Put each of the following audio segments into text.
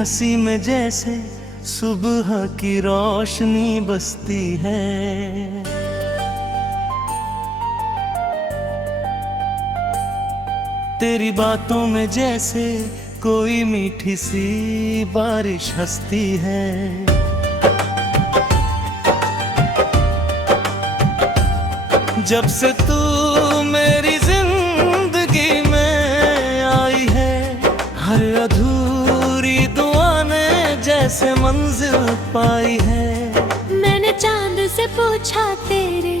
हंसी में जैसे सुबह की रोशनी बसती है। तेरी बातों में जैसे कोई मीठी सी बारिश हंसती है। जब से तू मेरी जिंदगी में आई है, हर अधूरी दुआ ने जैसे मंजिल पाई है। मैंने चांद से पूछा तेरे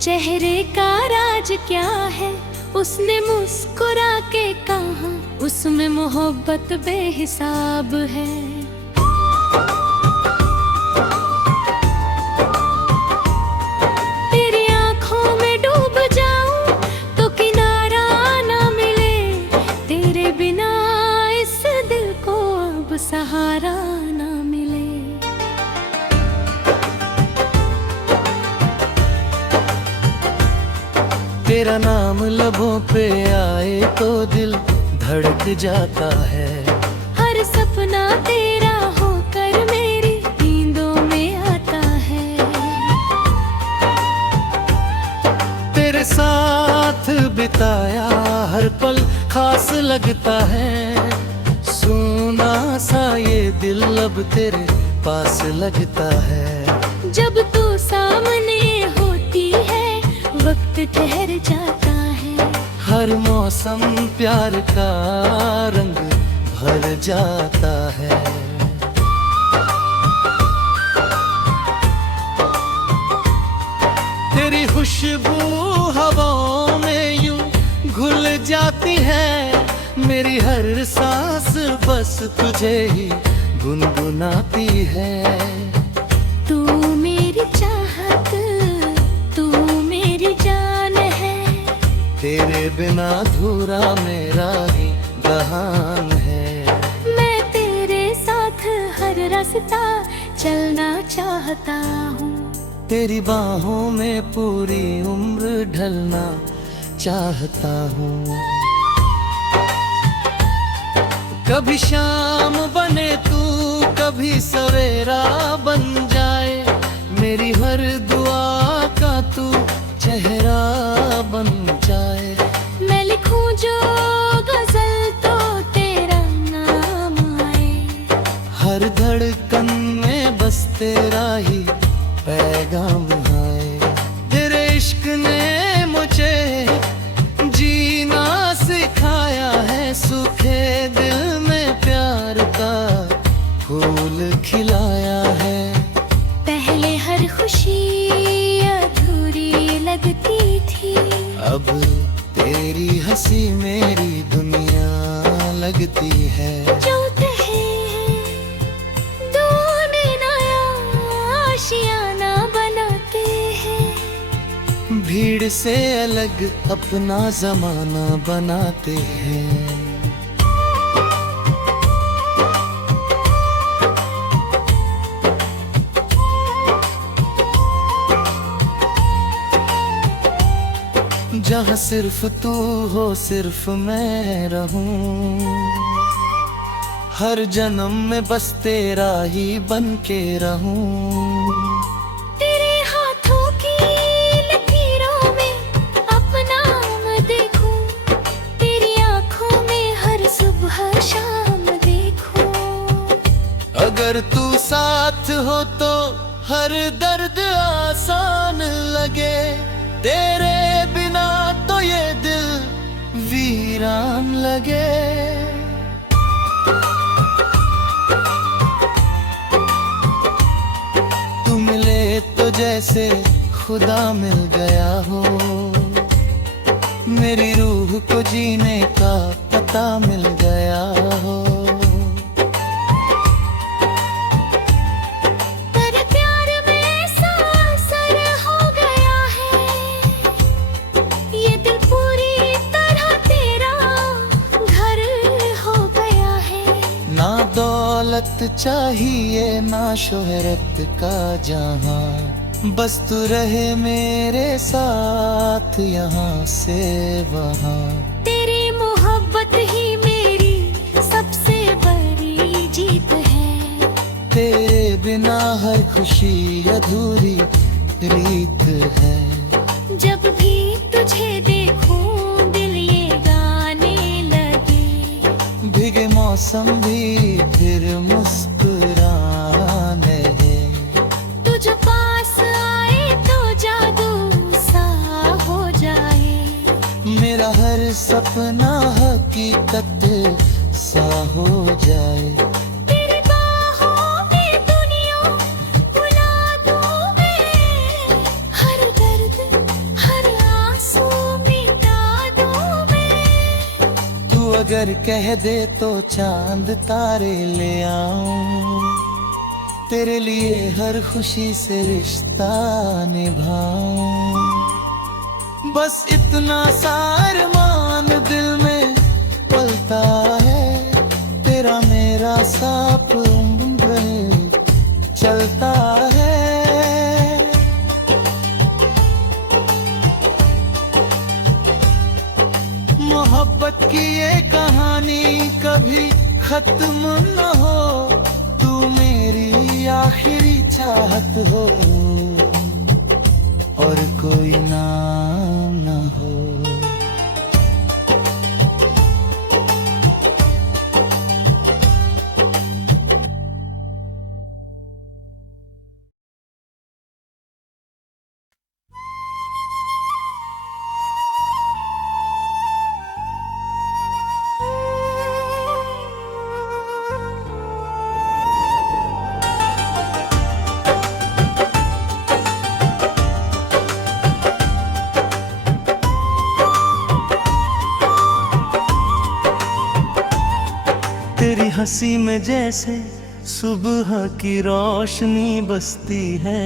चेहरे का राज क्या है, उसने मुस्कुरा के कहा उसमें मोहब्बत बेहिसाब है। तेरी आंखों में डूब जाऊं तो किनारा ना मिले, तेरे बिना इस दिल को अब सहारा ना मिले। तेरा नाम लबों पे आए तो दिल धड़क जाता है। हर सपना तेरा होकर मेरी नींदों में आता है। तेरे साथ बिताया हर पल खास लगता है। सुना सा ये दिल अब तेरे पास लगता है। जब तू सामने होती है वक्त ठहर जाता है। हर मौसम प्यार का रंग भर जाता है। तेरी खुशबू हवाओं में यूं घुल जाती है। मेरी हर सांस बस तुझे ही गुनगुनाती है। तू मेरी चाहत, तू मेरी जान है। तेरे बिना अधूरा मेरा ही जहान है। मैं तेरे साथ हर रास्ता चलना चाहता हूँ। तेरी बाहों में पूरी उम्र ढलना चाहता हूँ। कभी शाम बने तू, कभी सवेरा बन जाए। मेरी हर दुआ का तू चेहरा बन जाए। मैं लिखूं जो गजल तो तेरा नाम आए। हर धड़कन में बस तेरा ही पैगाम आए। तेरे इश्क ने मुझे जीना सिखाया है। सूखे दिल में प्यार का फूल खिलाया है। पहले हर खुशी अधूरी लगती थी, अब तेरी हंसी मेरी दुनिया लगती है। जो कहे दो में नया आशियाना बनाते हैं। भीड़ से अलग अपना जमाना बनाते हैं। जहाँ सिर्फ तू हो सिर्फ मैं रहूं। हर जन्म में बस तेरा ही बन के रहूं। तेरे हाथों की लकीरों में अपना मैं देखूं। तेरी आंखों में हर सुबह शाम देखूं। अगर तू साथ हो तो हर दर्द आसान लगे। तेरे बिना तो ये दिल वीरान लगे। तू मिले तो जैसे खुदा मिल गया हो। मेरी रूह को जीने का पता मिल गया हो। तेरे प्यार में ऐसा असर हो गया है। ये दिल पूरी तरह तेरा घर हो गया है। ना दौलत चाहिए ना शोहरत का जहां। बस तू रहे मेरे साथ यहाँ से वहाँ। तेरी मोहब्बत ही मेरी सबसे बड़ी जीत है। बिना हर खुशी अधूरी रीत है। जब भी तुझे देखूं दिल ये गाने लगे, भीगे मौसम भी फिर मुस्कुराने हैं। तू जो पास आए तो जादू सा हो जाए, मेरा हर सपना हकीकत सा हो जाए। तेरी बाहों में दुनिया बुला दूं मैं, हर दर्द हर आंसू मिटा दूं मैं। तू अगर कह दे तो चांद तारे ले आऊं, तेरे लिए हर खुशी से रिश्ता निभाऊं। बस इतना सा अरमान दिल में पलता है, तेरा मेरा साथ उम्र चलता है। मोहब्बत की ये कहानी कभी खत्म न हो, तू मेरी आखिरी चाहत हो और कोई नाम न हो। तेरी हंसी में जैसे सुबह की रोशनी बसती है,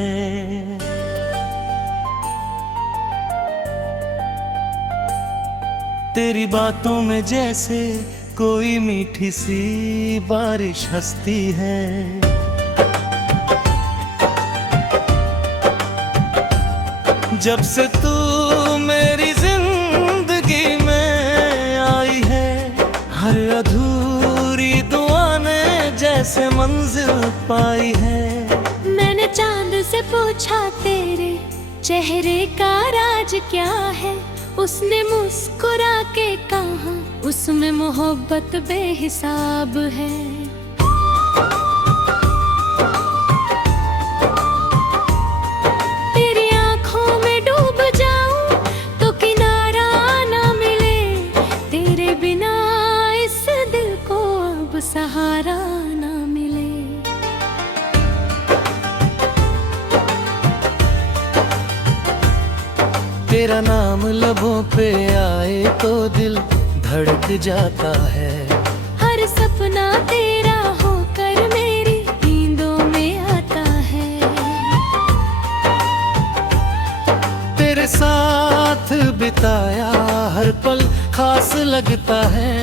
तेरी बातों में जैसे कोई मीठी सी बारिश हंसती है। जब से तू मेरी जिंदगी में आई है, हर अधूरी दुआ ने जैसे मंजिल पाई है। मैंने चांद से पूछा तेरे चेहरे का राज क्या है, उसने मुस्कुरा के कहा उसमें मोहब्बत बेहिसाब है। तेरी आंखों में डूब जाऊं तो किनारा ना मिले, तेरे बिना इस दिल को अब सहारा ना मिले। तेरा नाम लबों पे आए तो दिल धड़क जाता है, हर सपना तेरा होकर मेरी नींदों में आता है। तेरे साथ बिताया हर पल खास लगता है,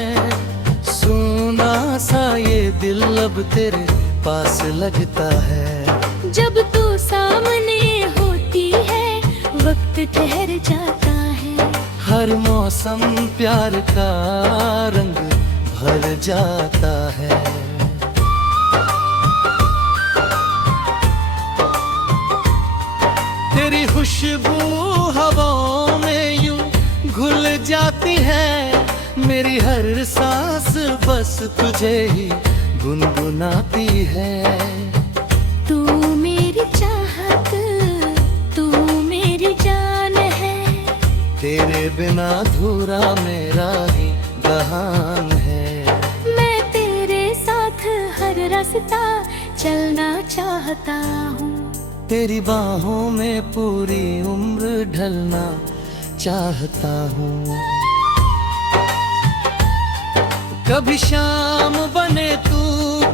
सुना सा ये दिल अब तेरे पास लगता है। जब तू सामने होती है वक्त ठहर जाता है, हर मौसम प्यार का रंग भर जाता है। तेरी खुशबू हवाओं में यूं घुल जाती है, मेरी हर सांस बस तुझे ही गुनगुनाती है। तू मेरी चाहत, तू मेरी जान है, तेरे बिना अधूरा मेरा ही जहान है। मैं तेरे साथ हर रास्ता चलना चाहता हूँ, तेरी बाहों में पूरी उम्र ढलना चाहता हूँ। कभी शाम बने तू,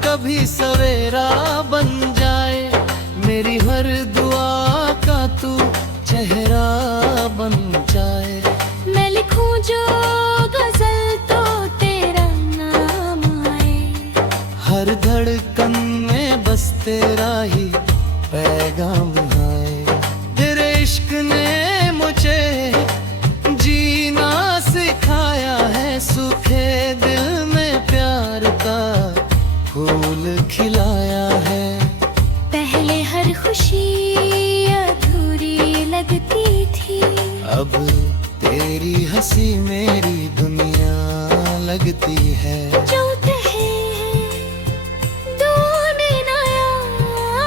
कभी सवेरा बन जाए, मेरी हर दुआ का तू चेहरा बन जाए। मैं लिखूं जो गजल तो तेरा नाम आए, हर धड़कन में बस तेरा ही पैगाम आए। तेरे इश्क ने मुझे जीना सिखाया है, सूखे दिल में प्यार का फूल खिलाया है। अब तेरी हंसी मेरी दुनिया लगती है। जो दोने नया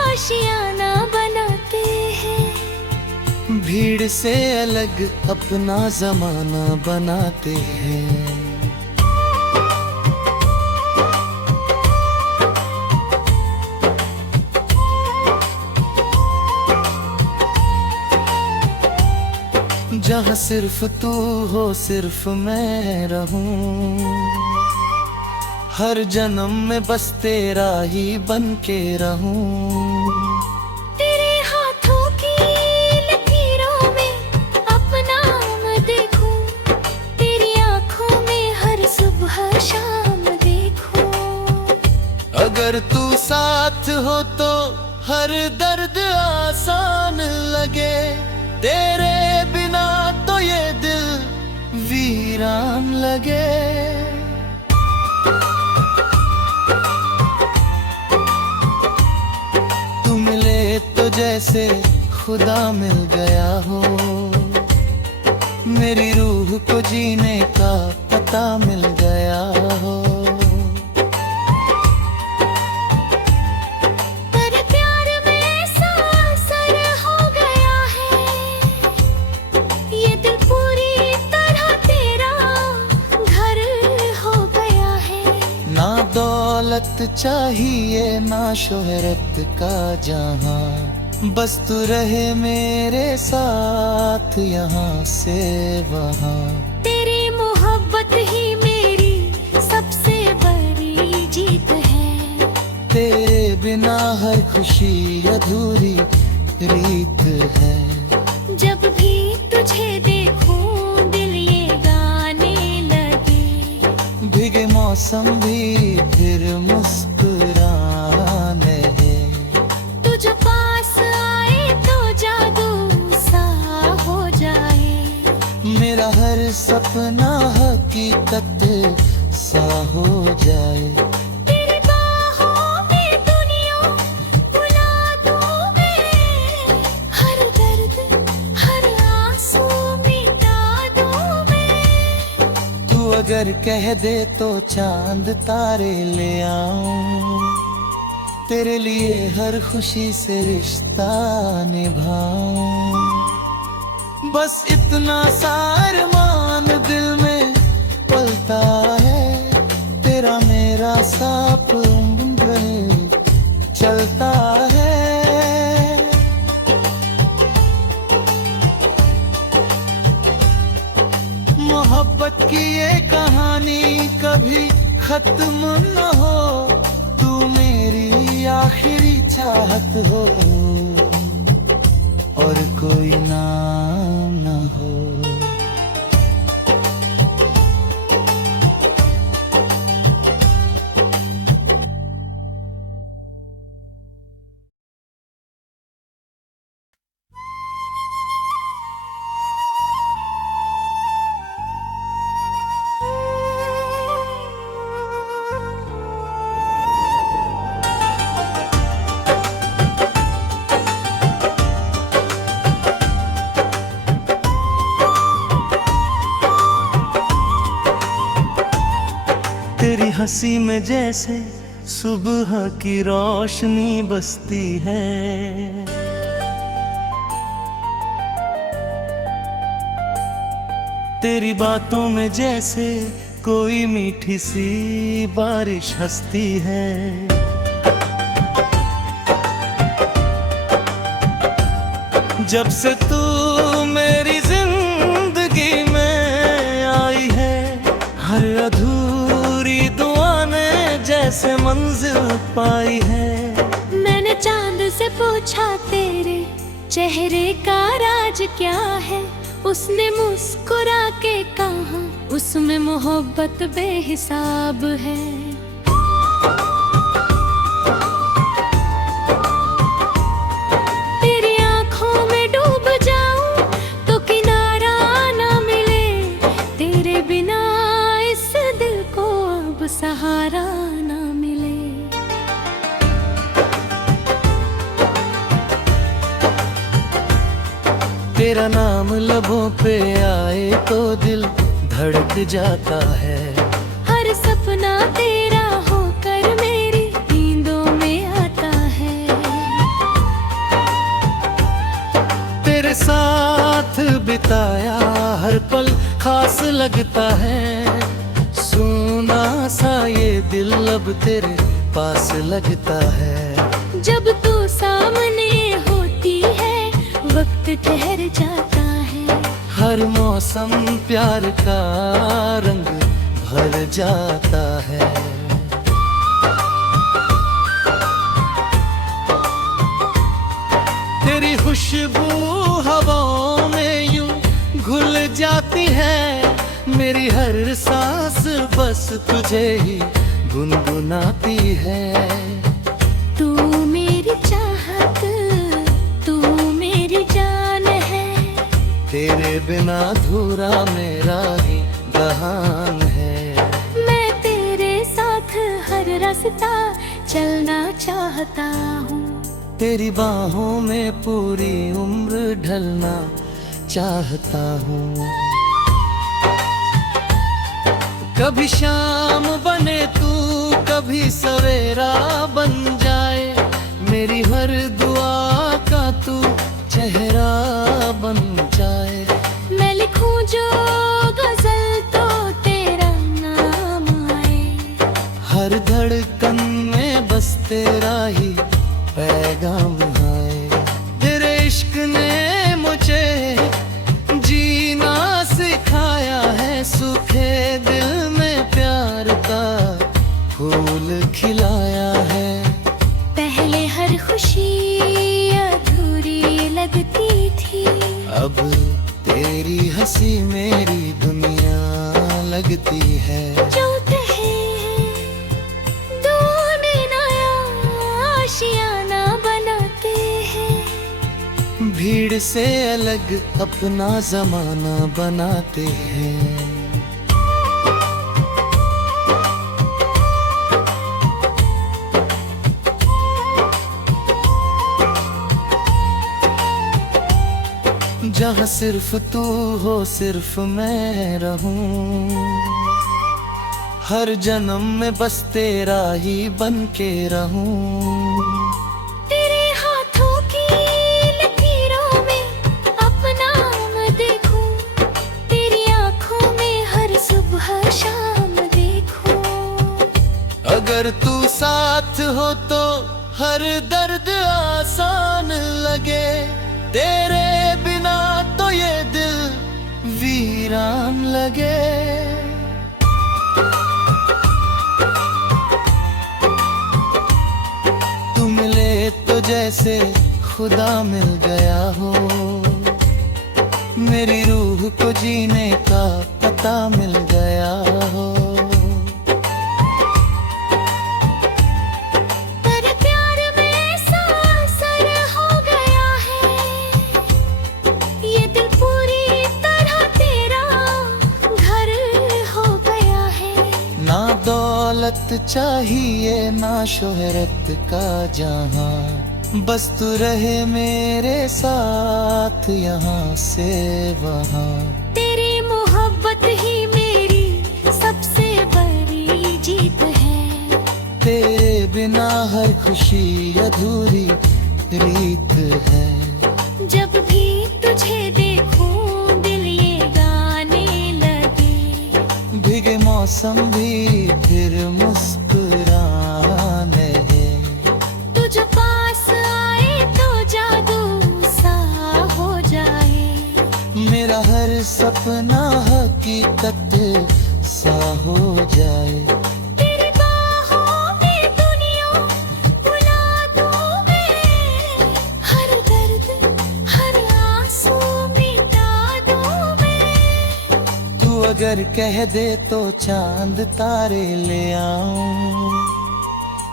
आशियाना बनाते हैं, भीड़ से अलग अपना जमाना बनाते हैं। जहाँ सिर्फ तू हो सिर्फ मैं रहूं, हर जन्म में बस तेरा ही बन के रहूं। तेरे हाथों की लकीरों में अपना मैं देखूं, तेरी आंखों में हर सुबह शाम देखूं। अगर तू साथ हो तो हर दर्द आसान लगे, तेरे बिना तो ये दिल वीरान लगे। तू मिले तो जैसे खुदा मिल गया हो, मेरी रूह को जीने का पता मिल गया हो। दौलत चाहिए ना शोहरत का जहां, बस तू रहे मेरे साथ यहाँ से वहाँ। तेरी मोहब्बत ही मेरी सबसे बड़ी जीत है, तेरे बिना हर खुशी अधूरी रीत है। जब भी तुझे देखूं दिल ये गाने लगे, भीगे मौसम भी फिर मुस्कुराने हैं। तू जो पास आए तो जादू सा हो जाए, मेरा हर सपना हकीकत सा हो जाए। तेरी बाहों में दुनिया बुला दूं मैं, हर दर्द हर आंसू मिटा दूं मैं। तू अगर कह दे तो चांद तारे ले आऊं, तेरे लिए हर खुशी से रिश्ता निभाऊं। बस इतना सा अरमान दिल में पलता है, तेरा मेरा साथ चलता है। मोहब्बत की ये कहानी कभी खत्म न हो, तू मेरी आखिरी चाहत हो और कोई नाम न हो। तेरी हंसी में जैसे सुबह की रोशनी बसती है, तेरी बातों में जैसे कोई मीठी सी बारिश हंसती है। जब से तू मेरी जिंदगी में आई है, हर अधूरी दुआ ने जैसे मंजिल पाई है। मैंने चांद से पूछा तेरे चेहरे का राज क्या है, उसने मुस्कुरा के कहा उसमें मोहब्बत बेहिसाब है। तेरी आंखों में डूब जाऊं तो किनारा ना मिले, तेरे बिना इस दिल को अब सहारा ना मिले। तेरा तेरा नाम लबों पे आए तो दिल धड़क जाता है। हर सपना तेरा होकर मेरी नींदों में आता है। तेरे साथ बिताया हर पल खास लगता है। सुना सा ये दिल अब तेरे पास लगता है। जब तू सामने होती है वक्त ठहर जाता है। हर मौसम प्यार का रंग भर जाता है। तेरी खुशबू हवाओं में यूं घुल जाती है। मेरी हर सांस बस तुझे ही गुनगुनाती है। तू मेरी चाहत, तू मेरी जान है। तेरे बिना अधूरा मेरा ही जहान है। मैं तेरे साथ हर रास्ता चलना चाहता हूँ। तेरी बाहों में पूरी उम्र ढलना चाहता हूँ। कभी शाम बने तू, कभी सवेरा बन जाए। मेरी हर दुआ का तू चेहरा बन जाए। मैं लिखूं जो गजल तो तेरा नाम आए। हर धड़कन में बस तेरा ही पैगाम आए। तेरे इश्क ने मुझे जीना सिखाया है। सूखे दिल में प्यार का फूल खिलाया है। पहले हर खुशी अधूरी लगती थी। अब तेरी हंसी मेरी दुनिया लगती है। जो कहे दो में नया आशियाना बनाते हैं। भीड़ से अलग अपना जमाना बनाते हैं। जहाँ सिर्फ तू हो सिर्फ मैं रहूं। हर जन्म में बस तेरा ही बन के रहूं। तेरे हाथों की लकीरों में अपना मैं देखूं। तेरी आंखों में हर सुबह शाम देखूं। अगर तू साथ हो तो हर दर्द आसान लगे। तेरे बिना तो ये दिल वीरान लगे। तू मिले तो जैसे खुदा मिल गया हो। मेरी रूह को जीने का पता मिल गया हो। तेरे प्यार में सांसर हो गया है। ये दिल पूरी तरह तेरा घर हो गया है। ना दौलत चाहिए ना शोहरत का जहां। बस तू रहे मेरे साथ यहाँ से वहाँ। तेरी मोहब्बत ही मेरी सबसे बड़ी जीत है। तेरे बिना हर खुशी अधूरी रीत है। जब भी तुझे देखूं दिल ये गाने लगे। भीगे मौसम भी फिर मुस्कुराने हैं। तू जो पास आए तो जादू सा हो जाए। मेरा हर सपना हकीकत सा हो जाए। तेरी बाहों में दुनिया बुला दूं मैं। हर दर्द हर आंसू मिटा दूं मैं। तू अगर कह दे तो चांद तारे ले आऊं।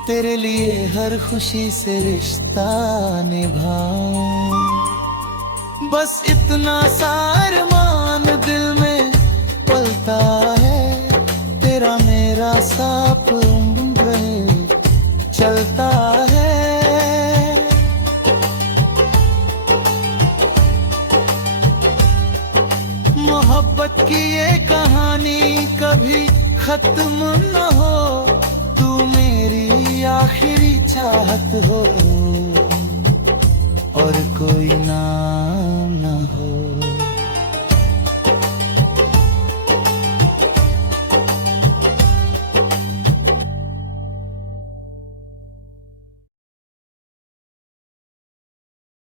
तेरे लिए हर खुशी से रिश्ता निभाऊं। बस इतना सा अरमान दिल में पलता है। तेरा मेरा साथ उम्र चलता है। कभी खत्म न हो, तू मेरी आखिरी चाहत हो और कोई ना